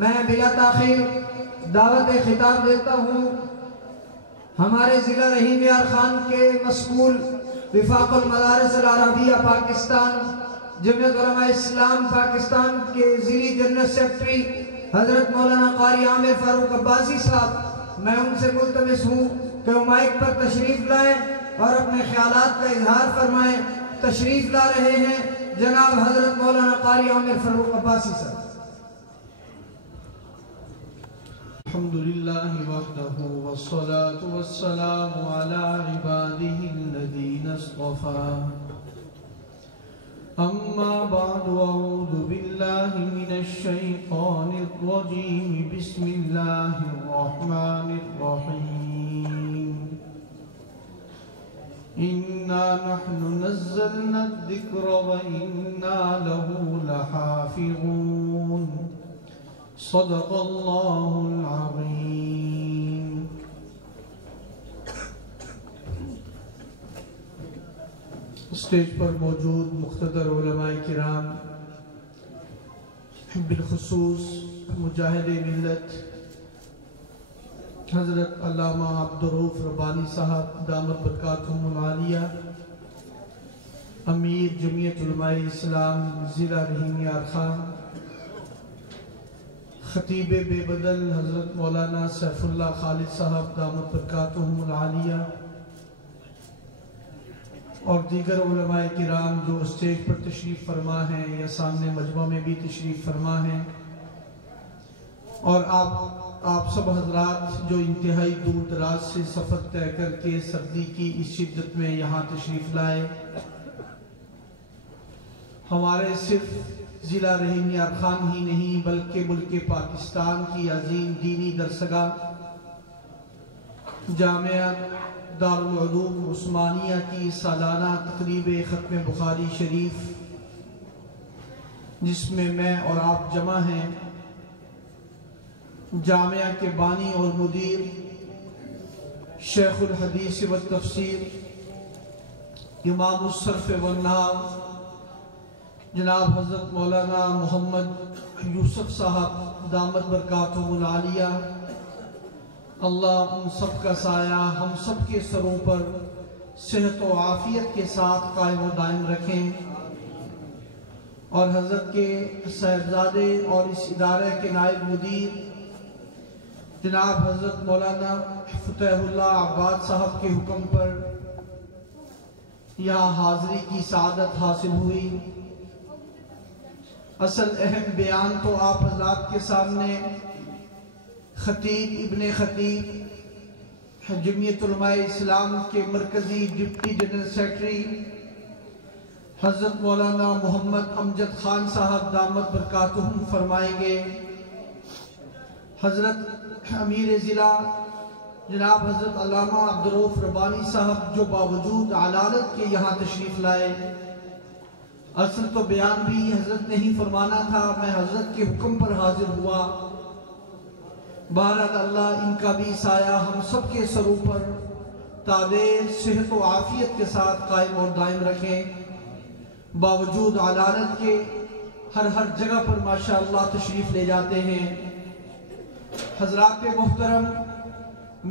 میں بلا تاخیر دعوت خطاب دیتا ہوں ہمارے ضلع رحیم یار خان کے مسئول وفاق المدارس العربیہ پاکستان جمعیت علماء اسلام پاکستان کے ضلعی جنرل سیکرٹری حضرت مولانا قاری عامر فاروق عباسی صاحب، میں ان سے ملتمس ہوں کہ وہ مائک پر تشریف لائیں اور اپنے خیالات کا اظہار فرمائیں۔ تشریف لا رہے ہیں جناب حضرت مولانا قاری عامر فاروق عباسی صاحب۔ الحمدللہ وحدہ والصلاة والسلام علی عبادہ الذین اصطفى اما بعد اعوذ باللہ من الشیطان الرجیم بسم اللہ الرحمن الرحیم انا نحن نزلنا الذکر وإنا له لحافظون صدق اللہ العظیم۔ اسٹیج پر موجود مقتدر علماء کرام، بالخصوص مجاہد ملت حضرت علامہ عبدالرؤف ربانی صاحب دامت برکاتہم العالیہ، امیر جمعیت علماء اسلام ضلع رحیم یار خان، خطیب بے بدل حضرت مولانا سیف اللہ خالد صاحب دامت برکاتہم العالیہ، اور دیگر علماء کرام جو اسٹیج پر تشریف فرما ہیں یا سامنے مجمع میں بھی تشریف فرما ہیں، اور آپ سب حضرات جو انتہائی دور دراز سے سفر طے کر کے سردی کی اس شدت میں یہاں تشریف لائے۔ ہمارے صرف ضلع رحیم یار خان ہی نہیں بلکہ ملک پاکستان کی عظیم دینی درسگاہ جامعہ دارالعلوم عثمانیہ کی سالانہ تقریب ختم بخاری شریف، جس میں میں اور آپ جمع ہیں، جامعہ کے بانی اور مدیر شیخ الحدیث والتفسیر امام الصرف والنحو جناب حضرت مولانا محمد یوسف صاحب دامت برکاتہم العالیہ، اللہ ان سب کا سایہ ہم سب کے سروں پر صحت و عافیت کے ساتھ قائم و دائم رکھیں، اور حضرت کے صاحبزادے اور اس ادارے کے نائب مدیر جناب حضرت مولانا فتح اللہ عباد صاحب کے حکم پر یہاں حاضری کی سعادت حاصل ہوئی۔ اصل اہم بیان تو آپ حضرات کے سامنے خطیب ابن خطیب جمعیت علماء اسلام کے مرکزی ڈپٹی جنرل سیکرٹری حضرت مولانا محمد امجد خان صاحب دامت برکاتہم فرمائیں گے۔ حضرت امیر ضلع جناب حضرت علامہ عبدالرؤف ربانی صاحب جو باوجود علالت کے یہاں تشریف لائے، اصل تو بیان بھی حضرت نے ہی فرمانا تھا، میں حضرت کے حکم پر حاضر ہوا۔ بہرحال اللہ ان کا بھی سایہ ہم سب کے سروں پر تادیر صحت و عافیت کے ساتھ قائم اور دائم رکھیں۔ باوجود علالت کے ہر جگہ پر ماشاءاللہ تشریف لے جاتے ہیں۔ حضرات محترم،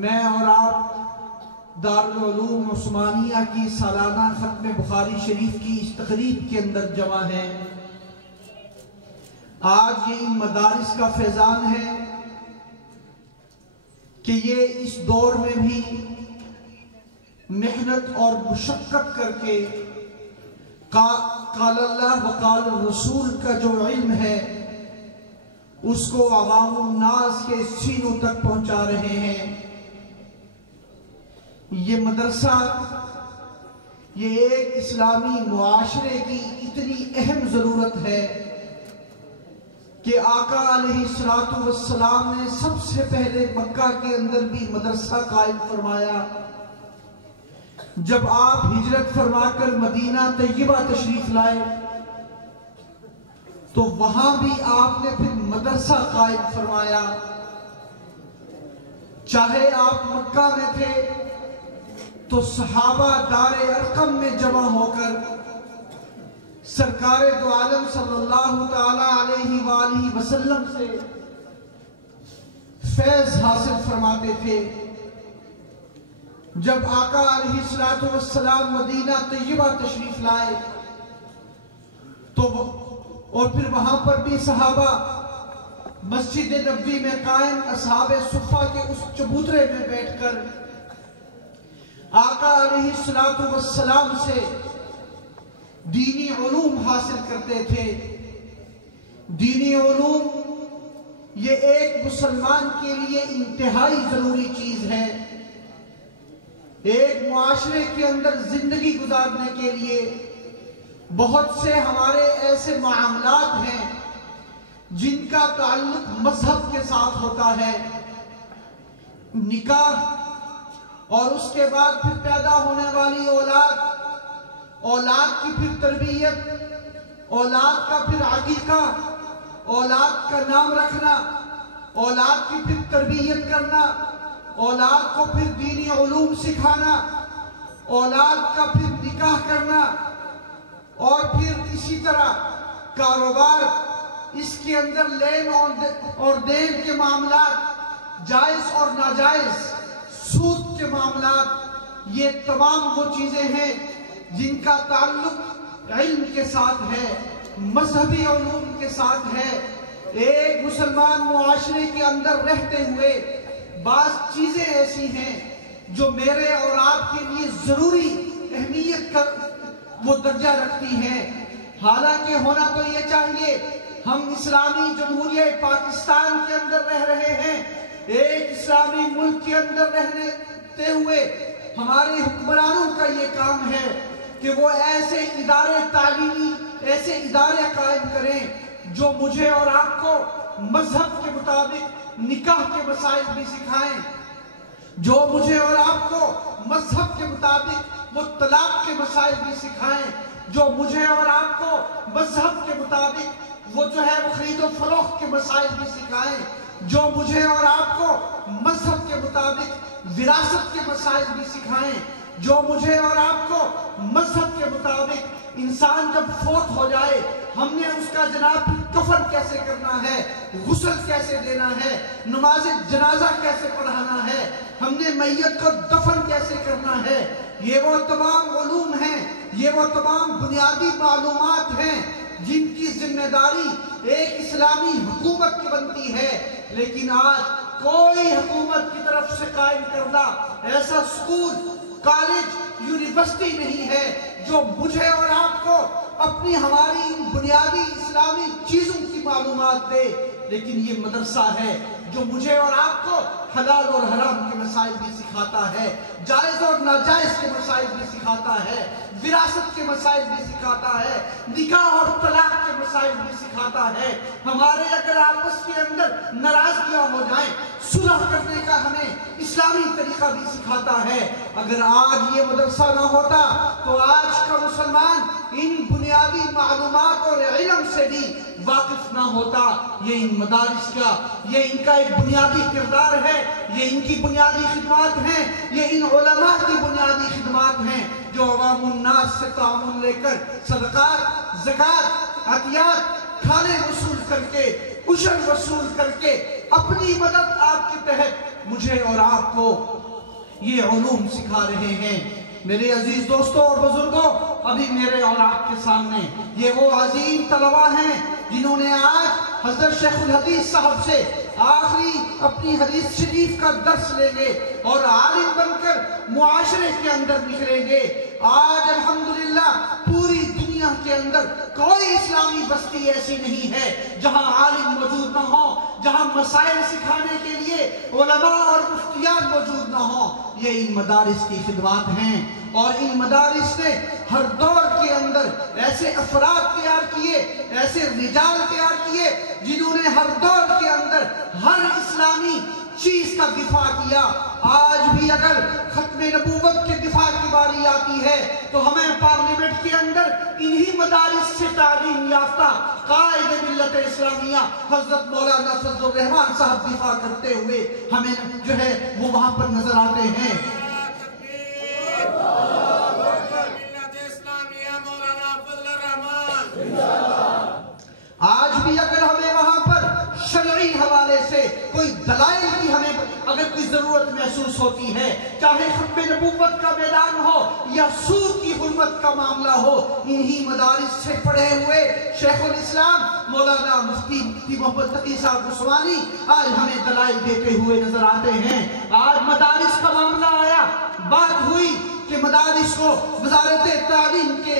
میں اور آپ دارالعلوم عثمانیہ کی سالانہ ختم بخاری شریف کی اس تقریب کے اندر جمع ہیں۔ آج یہ ان مدارس کا فیضان ہے کہ یہ اس دور میں بھی محنت اور مشقت کر کے قال اللہ وقال الرسول کا جو علم ہے اس کو عوام الناس کے سینوں تک پہنچا رہے ہیں۔ یہ مدرسہ، یہ ایک اسلامی معاشرے کی اتنی اہم ضرورت ہے کہ آقا علیہ السلام نے سب سے پہلے مکہ کے اندر بھی مدرسہ قائم فرمایا۔ جب آپ ہجرت فرما کر مدینہ طیبہ تشریف لائے تو وہاں بھی آپ نے پھر مدرسہ قائم فرمایا۔ چاہے آپ مکہ میں تھے تو صحابہ دار ارقم میں جمع ہو کر سرکار دو عالم صلی اللہ تعالیٰ علیہ وآلہ وسلم سے فیض حاصل فرماتے تھے۔ جب آقا علیہ السلام مدینہ طیبہ تشریف لائے تو اور پھر وہاں پر بھی صحابہ مسجد نبوی میں قائم اصحاب صفہ کے اس چبوترے میں بیٹھ کر آقا علیہ السلام سے دینی علوم حاصل کرتے تھے۔ دینی علوم یہ ایک مسلمان کے لیے انتہائی ضروری چیز ہے۔ ایک معاشرے کے اندر زندگی گزارنے کے لیے بہت سے ہمارے ایسے معاملات ہیں جن کا تعلق مذہب کے ساتھ ہوتا ہے۔ نکاح اور اس کے بعد پھر پیدا ہونے والی اولاد کی پھر تربیت، اولاد کا پھر عقیقہ، اولاد کا نام رکھنا، اولاد کی پھر تربیت کرنا، اولاد کو پھر دینی علوم سکھانا، اولاد کا پھر نکاح کرنا، اور پھر اسی طرح کاروبار، اس کے اندر لین اور دین کے معاملات، جائز اور ناجائز، سود کے معاملات، یہ تمام وہ چیزیں ہیں جن کا تعلق علم کے ساتھ ہے، مذہبی علوم کے ساتھ ہے۔ ایک مسلمان معاشرے کے اندر رہتے ہوئے بعض چیزیں ایسی ہیں جو میرے اور آپ کے لیے ضروری اہمیت کا وہ درجہ رکھتی ہیں۔ حالانکہ ہونا تو یہ چاہیے، ہم اسلامی جمہوریہ پاکستان کے اندر رہ رہے ہیں، ایک اسلامی ملک کے اندر رہتے ہوئے ہمارے حکمرانوں کا یہ کام ہے کہ وہ ایسے ادارے تعلیمی، ایسے ادارے قائم کریں جو مجھے اور آپ کو مذہب کے مطابق نکاح کے مسائل بھی سکھائیں، جو مجھے اور آپ کو مذہب کے مطابق وہ طلاق کے مسائل بھی سکھائیں، جو مجھے اور آپ کو مذہب کے مطابق وہ جو ہے وہ خرید و فروخت کے مسائل بھی سکھائیں، جو مجھے اور آپ کو مذہب کے مطابق وراثت کے مسائل بھی سکھائیں، جو مجھے اور آپ کو مذہب کے مطابق انسان جب فوت ہو جائے ہم نے اس کا جناب کفن کیسے کرنا ہے، غسل کیسے دینا ہے، نماز جنازہ کیسے پڑھانا ہے، ہم نے میت کو دفن کیسے کرنا ہے، یہ وہ تمام علوم ہیں، یہ وہ تمام بنیادی معلومات ہیں جن کی ذمہ داری ایک اسلامی حکومت کی بنتی ہے۔ لیکن آج کوئی حکومت کی طرف سے قائم کردہ ایسا سکول، کالج، یونیورسٹی نہیں ہے جو مجھے اور آپ کو اپنی ہماری ان بنیادی اسلامی چیزوں کی معلومات دے، لیکن یہ مدرسہ ہے جو مجھے اور آپ کو حلال اور حرام کے مسائل بھی سکھاتا ہے، جائز اور ناجائز کے مسائل بھی سکھاتا ہے، وراثت کے مسائل بھی سکھاتا ہے، نکاح اور طلاق کے مسائل بھی سکھاتا ہے۔ ہمارے اگر آپس کے اندر ناراضگیاں ہو جائیں، صلح کرنے کا ہمیں اسلامی طریقہ بھی سکھاتا ہے۔ اگر آج یہ مدرسہ نہ ہوتا تو آج کا مسلمان ان بنیادی معلومات اور علم سے بھی واقف نہ ہوتا۔ یہ ان مدارس کا، یہ ان کا ایک بنیادی کردار ہے، یہ ان کی بنیادی خدمات ہیں، یہ ان علماء کی بنیادی خدمات ہیں جو عوام الناس سے تعاون لے کر صدقات، زکوٰۃ، عطیات، کھانے وصول کر کے، عشر وصول کر کے اپنی مدد آپ کے تحت مجھے اور آپ کو یہ علوم سکھا رہے ہیں۔ میرے عزیز دوستوں اور بزرگوں، ابھی میرے اور آپ کے سامنے یہ وہ عظیم طلباء ہیں جنہوں نے آج حضرت شیخ الحدیث صاحب سے آخری اپنی حدیث شریف کا درس لیں گے اور عالم بن کر معاشرے کے اندر نکلیں گے۔ آج الحمدللہ پوری دنیا کے اندر کوئی اسلامی بستی ایسی نہیں ہے جہاں عالم موجود نہ ہو، جہاں مسائل سکھانے کے لیے علماء اور مفتیان موجود نہ ہوں۔ یہ ان مدارس کی خدمات ہیں، اور ان مدارس نے ہر دور کے اندر ایسے افراد تیار کیے، ایسے رجال تیار کیے جنہوں نے ہر دور کے اندر ہر اسلامی چیز کا دفاع کیا۔ آج بھی اگر ختم نبوت کے دفاع کی باری آتی ہے تو ہمیں پارلیمنٹ کے اندر انہی مدارس سے تعلیم یافتہ قائد ملت اسلامیہ حضرت مولانا فضل الرحمان صاحب دفاع کرتے ہوئے ہمیں جو ہے وہ وہاں پر نظر آتے ہیں۔ آج بھی اگر ہمیں وہاں پر شرعی حوالے سے کوئی دلائل کی ہمیں اگر کوئی ضرورت محسوس ہوتی ہے، چاہے ختم نبوت کا میدان ہو یا سود کی حرمت کا معاملہ ہو، انہی مدارس سے پڑھے ہوئے شیخ الاسلام مولانا مفتی محمد تقی صاحب عثمانی آج ہمیں دلائل دیتے ہوئے نظر آتے ہیں۔ آج مدارس کا معاملہ آیا، بات ہوئی کہ مدارس کو وزارت تعلیم کے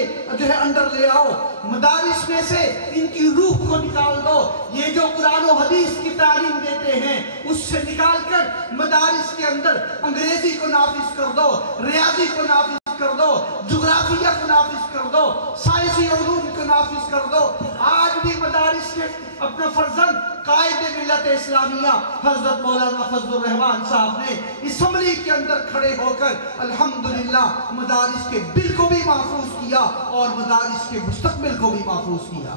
اندر لے آؤ، مدارس میں سے ان کی روح کو نکال دو، یہ جو قرآن و حدیث کی تعلیم دیتے ہیں اس سے نکال کر مدارس کے اندر انگریزی کو نافذ کر دو، ریاضی کو نافذ کر دو، جغرافیہ کو نافذ کر دو، سائنسی علوم کو نافذ کر دو۔ آج بھی مدارس کے اپنا فرزند قائد ملت اسلامیہ حضرت مولانا فضل الرحمان صاحب نے اسمبلی کے اندر کھڑے ہو کر الحمدللہ مدارس کے بل کو بھی محفوظ کیا اور مدارس کے مستقبل کو بھی محفوظ کیا۔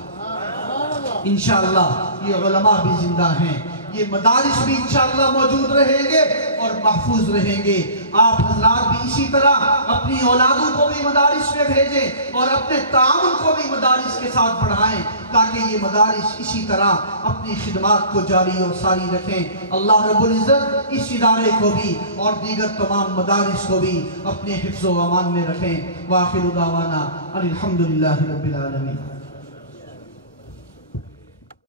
انشاءاللہ یہ علماء بھی زندہ ہیں، یہ مدارس بھی انشاءاللہ موجود رہیں گے اور محفوظ رہیں گے۔ آپ حضرات بھی اسی طرح اپنی اولادوں کو بھی مدارس میں بھیجیں اور اپنے تعاون کو بھی مدارس کے ساتھ بڑھائیں تاکہ یہ مدارس اسی طرح اپنی خدمات کو جاری اور ساری رکھیں۔ اللہ رب العزت اس ادارے کو بھی اور دیگر تمام مدارس کو بھی اپنے حفظ و امان میں رکھیں۔ وآخر دعوانا الحمدللہ رب العالمین۔